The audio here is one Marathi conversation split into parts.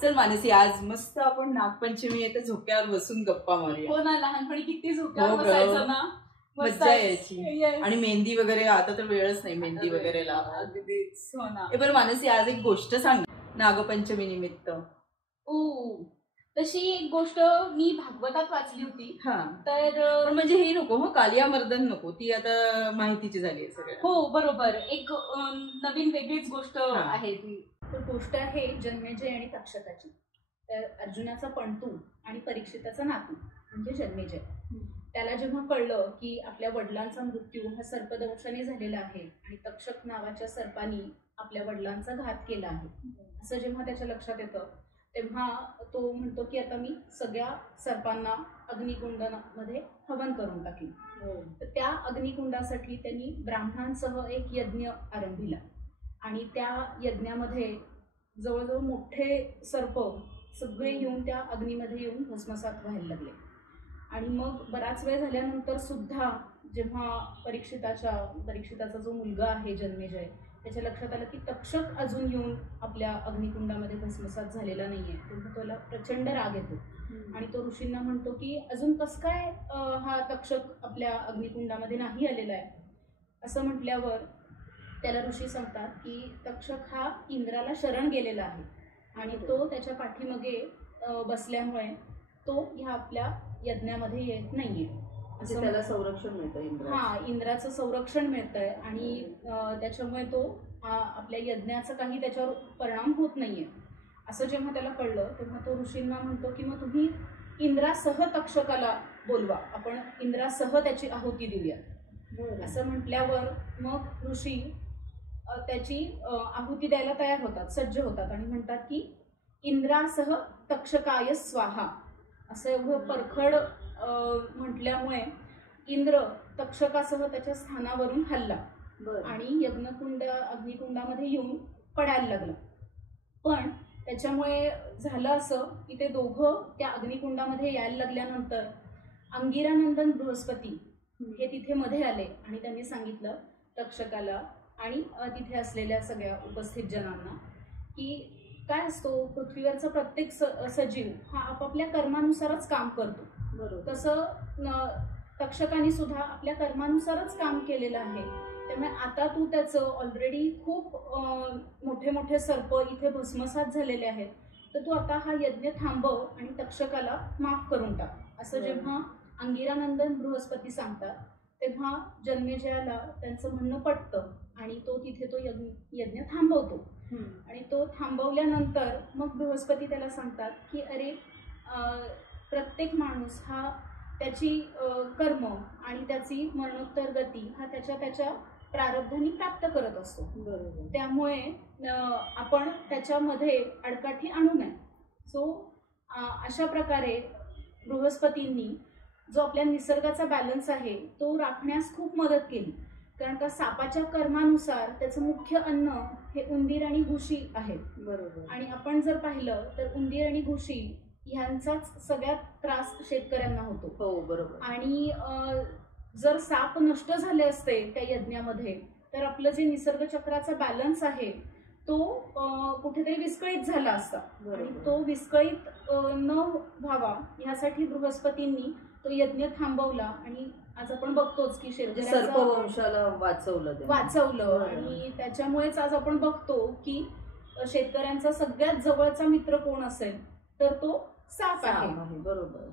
चल मानसी, आज मस्त आपण नागपंचमी आहे तर झोक्यावर बसून गप्पा मारूया. हो ना, लहानपणी किती झोक्यावर बसायचं ना, मज्जा यायची. आणि मेहंदी वगैरे, आता तर वेळच नाही मेहंदी वगैरे लावा. अगदीच. हो ना. बरं मानसी, आज एक गोष्ट सांग नागपंचमी निमित्त. तशी एक गोष्ट मी भागवतात वाचली होती. तर म्हणजे हे नको हो, कालिया मर्दन नको, ती आता माहितीची झाली आहे सगळं. हो बरोबर, एक नवीन वेगळीच गोष्ट आहे ती. तर गोष्ट आहे जन्मेजय आणि तक्षकाची. तर अर्जुनाचा पणतू आणि परीक्षिताचा नातू म्हणजे जन्मेजय. त्याला जेव्हा कळलं की आपल्या वडिलांचा मृत्यू हा सर्पदंशाने झालेला आहे आणि तक्षक नावाच्या सर्पानी आपल्या वडिलांचा घात केला आहे, असं जेव्हा त्याच्या लक्षात येतं तेव्हा तो म्हणतो की आता मी सगळ्या सर्पांना अग्निकुंडामध्ये हवन करून टाकेन. तर त्या अग्निकुंडासाठी त्यांनी ब्राह्मणांसह एक यज्ञ आरंभिला आणि त्या यज्ञामध्ये जवळजवळ मोठे सर्प सगळे येऊन त्या अग्नीमध्ये येऊन भस्मसात व्हायला लागले. आणि मग बराच वेळ झाल्यानंतर सुद्धा जेव्हा परीक्षिताचा जो मुलगा आहे जन्मेजय, त्याच्या लक्षात आलं की तक्षक अजून येऊन आपल्या अग्निकुंडामध्ये भस्मसात झालेला नाहीये, तेव्हा त्याला प्रचंड राग येतो आणि तो ऋषींना म्हणतो की अजून कसं काय हा तक्षक आपल्या अग्निकुंडामध्ये नाही आलेला आहे. असं म्हटल्यावर त्याला ऋषी सांगतात की तक्षक हा इंद्राला शरण गेलेला आहे आणि तो त्याच्या पाठीमागे बसल्यामुळे तो ह्या आपल्या यज्ञामध्ये येत नाहीये. असं त्याला संरक्षण मिळतं. इंद्राचं संरक्षण मिळतंय आणि त्याच्यामुळे तो आपल्या यज्ञाचा काही त्याच्यावर परिणाम होत नाहीये. असं जेव्हा त्याला कळलं तेव्हा तो ऋषींना म्हणतो की मग तुम्ही इंद्रासह तक्षकाला बोलवा, आपण इंद्रासह त्याची आहुती देऊया. असं म्हटल्यावर मग ऋषी त्याची आहुती द्यायला तयार होतात, सज्ज होतात आणि म्हणतात की इंद्रासह तक्षकाय स्वाहा. असं एवढं परखड म्हटल्यामुळे इंद्र तक्षकासह त्याच्या स्थानावरून हल्ला आणि अग्निकुंडामध्ये येऊन पडायला लागला. पण त्याच्यामुळे झालं असं की ते दोघं त्या अग्निकुंडामध्ये यायला लागल्यानंतर अंगिरानंदन बृहस्पती हे तिथे मध्ये आले आणि त्यांनी सांगितलं तक्षकाला आणि तिथे असलेल्या सगळ्या उपस्थित जनांना की काय असतो, पृथ्वीवरचा प्रत्येक सजीव हा आपापल्या कर्मानुसारच काम करतो. तसं तक्षकाने सुद्धा आपल्या कर्मानुसारच काम केलेलं आहे. त्यामुळे आता तू त्याचं ऑलरेडी खूप मोठे मोठे सर्प इथे भस्मसात झालेले आहेत, तर तू आता हा यज्ञ थांबव आणि तक्षकाला माफ करून टाक. असं जेव्हा अंगिरानंदन बृहस्पती सांगतात तेव्हा जन्मेजयाला त्यांचं म्हणणं पटतं आणि तो तिथे तो यज्ञ थांबवतो. आणि तो थांबवल्यानंतर मग बृहस्पती त्याला सांगतात की अरे प्रत्येक माणूस हा त्याची कर्म आणि त्याची मरणोत्तर गती हा त्याच्या प्रारब्धांनी प्राप्त करत असतो. त्यामुळे आपण त्याच्यामध्ये अडकाठी आणू नये. सो अशा प्रकारे बृहस्पतींनी जो आपल्या निसर्गाचा बॅलन्स आहे तो राखण्यास खूप मदत केली. कारण का सापाच्या कर्मानुसार त्याचं मुख्य अन्न हे उंदीर आणि घुशी आहेत. आणि आपण जर पाहिलं तर उंदीर आणि घुशी ह्यांचाच सगळ्यात त्रास शेतकऱ्यांना होतो. आणि जर साप नष्ट झाले असते त्या यज्ञामध्ये तर आपलं जे निसर्ग चक्राचा बॅलन्स आहे तो कुठेतरी विस्कळीत झाला असता. आणि तो विस्कळीत न व्हावा ह्यासाठी बृहस्पतींनी तो यज्ञ थांबवला आणि आज आपण बघतोच की सर्पवंशाला वाचवलं आणि त्याच्यामुळेच आज आपण बघतो की शेतकऱ्यांचा सगळ्यात जवळचा मित्र कोण असेल तर तो साप आहे. बरोबर.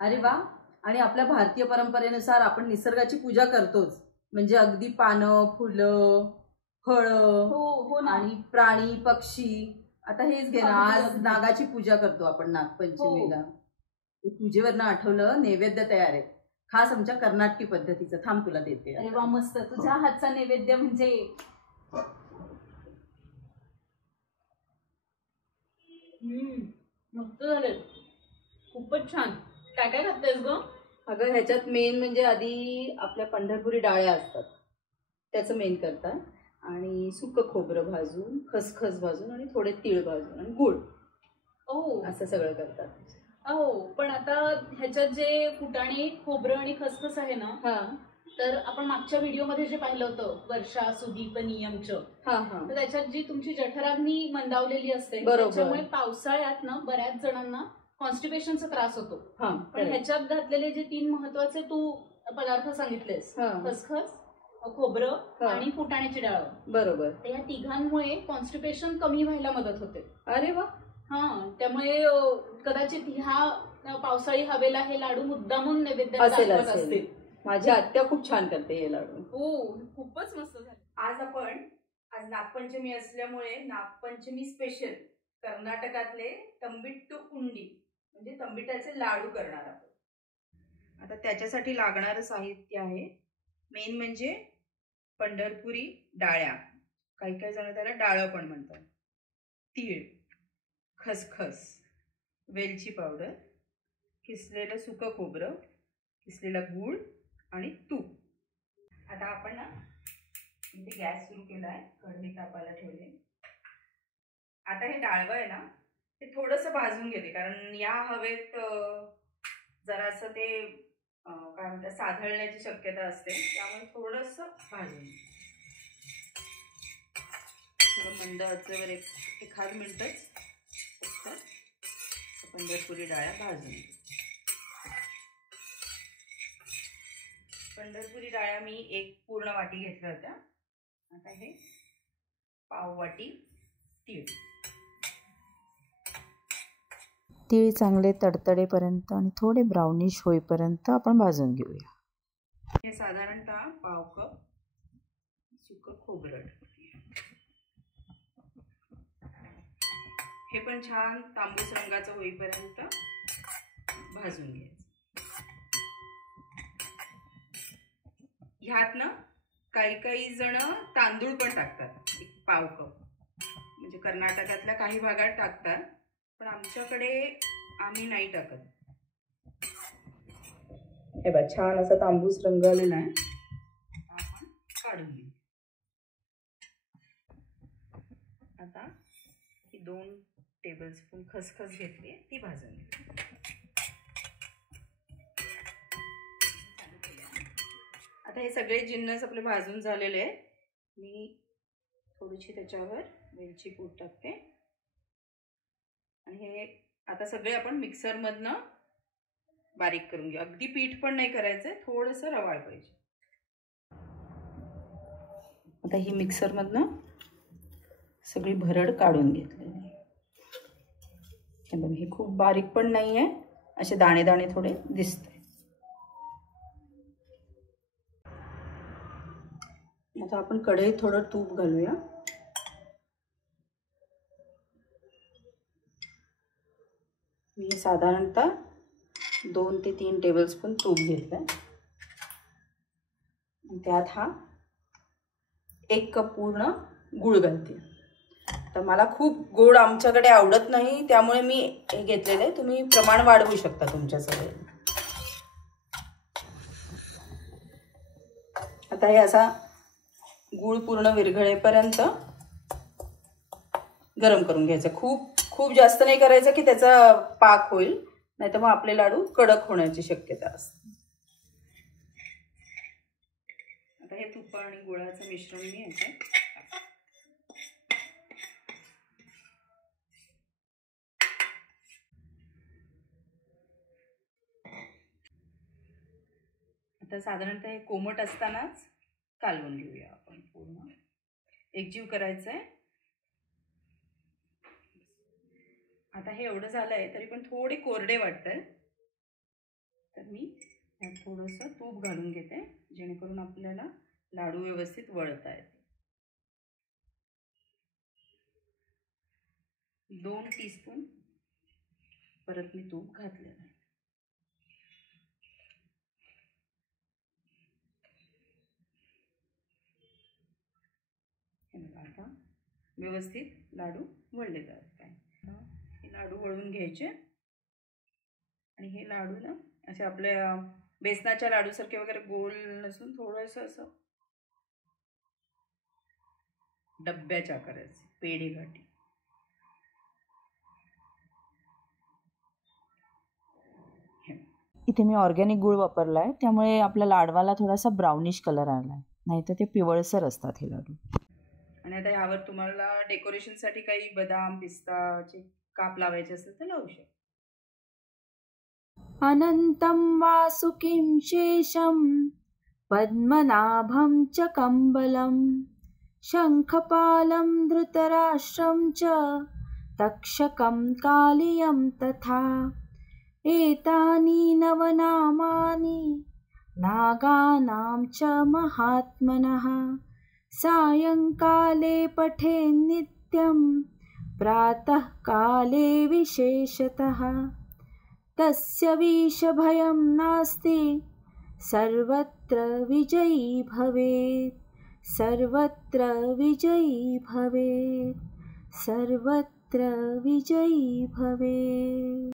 अरे वा. आणि आपल्या भारतीय परंपरेनुसार आपण निसर्गाची पूजा करतोच, म्हणजे अगदी पानं, फुलं, फळं आणि प्राणी पक्षी. आता हेच घे ना, आज नागाची पूजा करतो आपण नागपंचमीला. पूजेवरनं आठवलं, नैवेद्य तयार आहे खास आमच्या कर्नाटकी पद्धतीचं. थांब तुला देते. अरे वा, मस्त. तुझ्या हातचा नैवेद्य म्हणजे मस्त झाले, खूपच छान. काय काय घातलंयस ग? अगं ह्याच्यात मेन म्हणजे आधी आपल्या पंढरपुरी डाळ्या असतात त्याचं मेन करतात आणि सुकं खोबरं भाजून, खसखस भाजून आणि थोडे तीळ भाजून आणि गुळ असं सगळं करतात. पण आता ह्याच्यात जे फुटाणे खोबरं आणि खसखस आहे ना तर आपण मागच्या व्हिडिओमध्ये जे पाहिलं होतं वर्षा सुदीप नियमच, तर त्याच्यात जी तुमची जठराग्नी मंदावलेली असते त्याच्यामुळे पावसाळ्यात ना बऱ्याच जणांना कॉन्स्टिपेशनचा त्रास होतो. पण ह्याच्यात घातलेले जे 3 महत्वाचे तू पदार्थ सांगितलेस, खसखस, खोबरं आणि फुटाण्याची डाळ, बरोबर, या तिघांमुळे कॉन्स्टिपेशन कमी व्हायला मदत होते. अरे वा. त्यामुळे कदाचित ह्या पावसाळी हवेला हे लाडू मुद्दामून नैवेद्याला दाखवत असतील. माझी आत्या खूप छान करते हे लाडू. हो, खूपच मस्त झाले. आज नागपंचमी असल्यामुळे नागपंचमी स्पेशल कर्नाटकातले तंबिट्टू उंडी म्हणजे तंबिटाचे लाडू करणार आहोत. आता त्याच्यासाठी लागणारं साहित्य आहे मेन म्हणजे पंढरपुरी डाळ्या, काही काही जण त्याला डाळं पण म्हणतात, तीळ, खसखस, वेलची पावडर, किसलेलं सुकं खोबरं, किसलेला गूळ आणि तूप. आता आपण ना इथे गॅस सुरू केला आहे, कढई तापायला ठेवले. आता हे डाळवं आहे ना ते थोडंसं भाजून घेते, कारण या हवेत जरासं ते काय म्हणतात साधळण्याची शक्यता असते, त्यामुळे थोडंसं भाजून थोडं मंद आचेवर एखाद मिनिटच फक्त पंढरपुरी डाळ्या भाजून. पंढरपुरी डाळ्या मी 1 पूर्ण वाटी घेतल्या होत्या. आता हे पाव वाटी तीळ. तीळ चांगले तडतडेपर्यंत आणि थोडे ब्राउनिश होईपर्यंत आपण भाजून घेऊया. हे साधारणतः पाव कप सुकं खोबरं, हे पण छान तांबूस रंगाचं होईपर्यंत भाजून घ्यायचं. ह्यात ना काही काही जण तांदूळ पण टाकतात, 1 पाव कप, म्हणजे कर्नाटकातल्या काही भागात टाकतात, पण आमच्याकडे आम्ही नाही टाकत. हे बघ छान असा तांबूस रंग आलेला आहे. आपण काढून घेऊ. आता ही 2 टेबलस्पून खसखस घेतली, ती भाजून घेऊ. आता हे सगळे जिन्नस आपले भाजून झालेले आहेत. मी थोडीशी त्याच्यावर वेलची पूड टाकते आणि हे आता सगळे आपण मिक्सरमधनं बारीक करून घेऊ. अगदी पीठ पण नाही करायचं, थोडंसं रवाळ पाहिजे. आता ही मिक्सरमधनं सगळी भरड काढून घेतलेली. हे खूप बारीक पण नाही आहे, असे दाणे दाणे थोडे दिसते. आता आपण कढईत थोडं तूप घालूया. मी साधारणतः 2 ते 3 टेबलस्पून तूप घेतलं. त्यात हा 1 कप पूर्ण गूळ घालते. तर मला खूप गोड आमच्याकडे आवडत नाही, त्यामुळे मी हे घेतलेलं आहे. तुम्ही प्रमाण वाढवू शकता तुमच्या सगळे. आता हे असा गूळ पूर्ण विरघळेपर्यंत गरम करून घ्यायचं. खूप जास्त नाही करायचं की त्याचा पाक होईल, नाहीतर मग आपले लाडू कडक होण्याची शक्यता असते. आता हे तूप आणि गुळाचं मिश्रण मी याच्यात आता साधारणतः हे कोमट असतानाच कालवून घेऊया आपण. पूर्ण एकजीव करायचं आहे. आता हे एवढं झालंय तरी पण थोडे कोरडे वाटतंय, तर मी यात थोडंसं तूप घालून घेते, जेणेकरून आपल्याला लाडू व्यवस्थित वळता येते. 2 टीस्पून परत मी तूप घातलेलं आहे. आता व्यवस्थित लाडू वळले जातात. हे लाडू वळून घ्यायचे आणि हे लाडू ना असे आपल्या बेसनाच्या लाडूसारखे वगैरे गोल नसून थोडंसं असं डब्याच्या करायचे, पेढे गाठी. इथे मी ऑर्गॅनिक गूळ वापरला आहे, त्यामुळे आपल्या लाडवाला थोडासा ब्राउनिश कलर आला आहे, नाहीतर ते पिवळसर असतात हे लाडू. आणि आता ह्यावर तुम्हाला डेकोरेशनसाठी काही बदाम पिस्ताचे काप लावायचे असेल तर लावू शकता. अनंतं वासुकिं शेषं पद्मनाभं च कम्बलं शङ्खपालं धृतराष्ट्रं च तक्षकं कालियं तथा एतानि नवनामानि नागानां च महात्मनः सायंकाले पठेन्नित्यं प्रातःकाले विशेषतः तस्य विषभयं नास्ति सर्वत्र विजयी भवेत् सर्वत्र विजयी भवेत् सर्वत्र विजयी भवेत्.